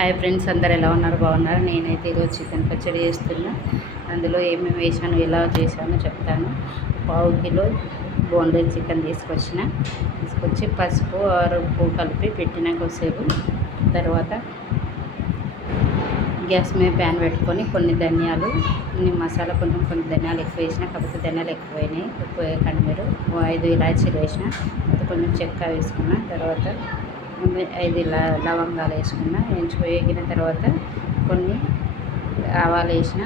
Hi friends, అందరు ఎలా ఉన్నారు? బాగున్నారు. నేనైతే ఈరోజు చికెన్ పచ్చడి చేస్తున్నా. అందులో ఏమేమి వేసాను, ఎలా చేశానో చెప్తాను. పావు కిలో బోన్లెస్ చికెన్ తీసుకొచ్చి పసుపు ఉప్పు కలిపి పెట్టిన కొద్దిసేపు. తర్వాత గ్యాస్ మీద ప్యాన్ పెట్టుకొని కొన్ని ధనియాలు, కొన్ని మసాలా, కొన్ని ధనియాలు ఎక్కువ వేసిన, కాకపోతే ధనియాలు ఎక్కువైనాయి. ఎక్కువ వేయకండి మీరు. 5 ఇలాచీలు వేసిన, కొంచెం చెక్క వేసుకున్న. తర్వాత 5 లవంగాలు వేసుకున్న. వేగిన తర్వాత కొన్ని ఆవాలు వేసిన,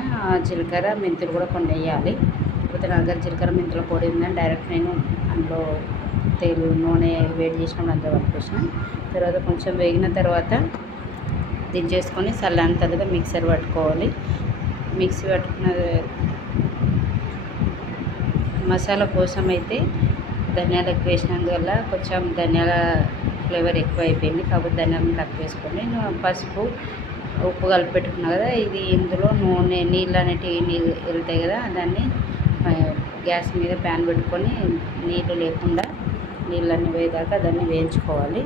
జీలకర్ర మెంతులు కూడా కొన్ని వేయాలి. కాకపోతే నా దగ్గర జీలకర్ర మెంతుల పొడి ఉందని డైరెక్ట్ నేను అందులో నూనె వేడి చేసినప్పుడు అందులో పట్టుకొచ్చిన. తర్వాత కొంచెం వేగిన తర్వాత దించేసుకొని చల్లారిన తర్వాత మిక్సర్ పట్టుకోవాలి. మిక్సీ పట్టుకున్న మసాలా కోసం అయితే ధనియాలు ఎక్కువ వేసినందువల్ల కొంచెం ధనియాల ఫ్లేవర్ ఎక్కువ అయిపోయింది. కాబట్టి ధనియాలను తక్కువ వేసుకోండి. పసుపు ఉప్పు కలిపి పెట్టుకున్నా కదా, ఇది ఇందులో నీళ్ళు అనేటివి వెళ్తాయి కదా, దాన్ని గ్యాస్ మీద ప్యాన్ పెట్టుకొని నీళ్ళు లేకుండా నీళ్ళన్నీ వేయదాకా దాన్ని వేయించుకోవాలి.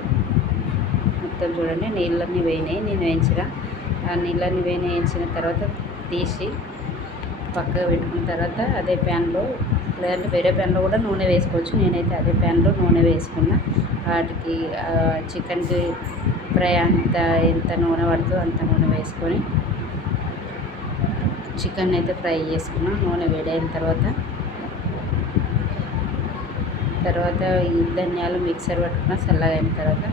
మొత్తం చూడండి, నీళ్ళన్నీ వేయినాయి. నేను వేయించిన ఆ నీళ్ళన్నీ వేయించిన తర్వాత తీసి పక్కగా పెట్టుకున్న తర్వాత అదే ప్యాన్లో, లేదంటే వేరే ప్యాన్లో కూడా నూనె వేసుకోవచ్చు. నేనైతే అదే ప్యాన్లో నూనె వేసుకున్నా. వాటికి చికెన్కి ఫ్రై ఎంత నూనె పడుతుందో అంత నూనె వేసుకొని చికెన్ అయితే ఫ్రై చేసుకున్నా. నూనె వేడైన తర్వాత ఈ ధనియాలు మిక్సర్ పట్టుకున్న. చల్లగా అయిన తర్వాత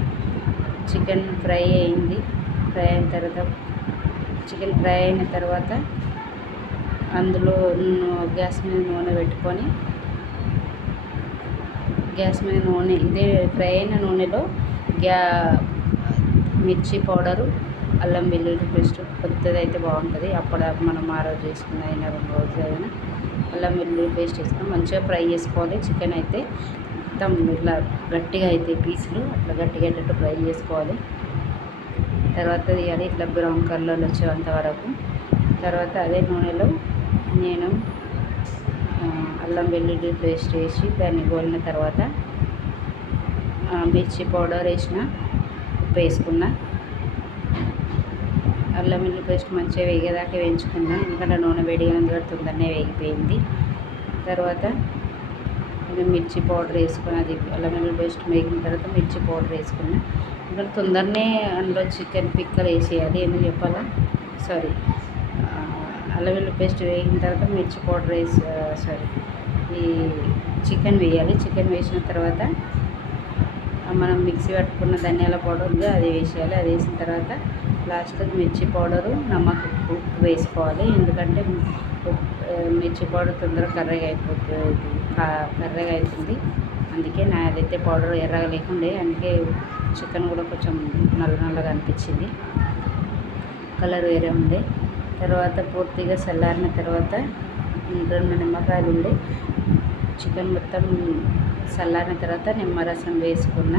చికెన్ ఫ్రై అయిన తర్వాత అందులో గ్యాస్ మీద నూనె పెట్టుకొని, ఇదే ఫ్రై అయిన నూనెలో మిర్చి పౌడరు, అల్లం వెల్లుల్లి పేస్ట్ కొత్తది అయితే బాగుంటుంది. అప్పుడు మనం ఆ రోజు చేసుకున్న అయినా 2 రోజులు అయినా అల్లం వెల్లుల్లి పేస్ట్ వేసుకొని మంచిగా ఫ్రై చేసుకోవాలి. చికెన్ అయితే మొత్తం ఇట్లా గట్టిగా అయితే పీసులు అట్లా గట్టిగా అయ్యేటట్టు ఫ్రై చేసుకోవాలి. తర్వాత తీయాలి ఇట్లా బ్రౌన్ కలర్ వచ్చేంత వరకు. తర్వాత అదే నూనెలో నేను అల్లం వెల్లుల్లి పేస్ట్ వేసి దాన్ని గోలిన తర్వాత మిర్చి పౌడర్ వేసిన, ఉప్పు వేసుకున్న. అల్లం వెల్లుల్లి పేస్ట్ మంచిగా వేగేదాకా వేయించుకున్నా, ఎందుకంటే నూనె వేడిగా ఉంది కాబట్టి తొందరనే వేగిపోయింది. తర్వాత మిర్చి పౌడర్ వేసుకుని, అది అల్లం వెల్లుల్లి పేస్ట్ వేగిన తర్వాత మిర్చి పౌడర్ వేసుకున్నా. ఇంకా తొందరనే అందులో చికెన్ పిక్కలు వేసేయాలి. ఎందుకు చెప్పాలా, సారీ, అల్లం వెల్లుల్లి పేస్ట్ వేగిన తర్వాత మిర్చి పౌడర్ ఈ చికెన్ వేయాలి. చికెన్ వేసిన తర్వాత మనం మిక్సీ పట్టుకున్న ధనియాల పౌడర్ ఉంది, అది వేసేయాలి. అది వేసిన తర్వాత లాస్ట్లో మిర్చి పౌడరు, నమ్మకు ఉప్పు వేసుకోవాలి. ఎందుకంటే మిర్చి పౌడర్ తొందరగా కర్రగా అవుతుంది. అందుకే అదైతే పౌడర్ ఎర్రగా లేకుండే, అందుకే చికెన్ కూడా కొంచెం నల్లగా అనిపించింది, కలర్ వేరే ఉండే. తర్వాత పూర్తిగా చల్లారిన తర్వాత 2 నిమ్మకాయలు ఉండే చికెన్ మొత్తం చల్లారిన తర్వాత నిమ్మరసం వేసుకున్న.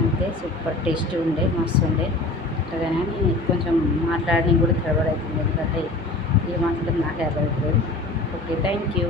అంతే, సూపర్ టేస్టీ ఉండే, మస్తు ఉండే. అట్లాగనే కొంచెం మాట్లాడడానికి కూడా తడబడవుతుంది, ఎందుకంటే ఏ మాట్లాడడం నాకే అర్థమవుతుంది. Okay, thank you.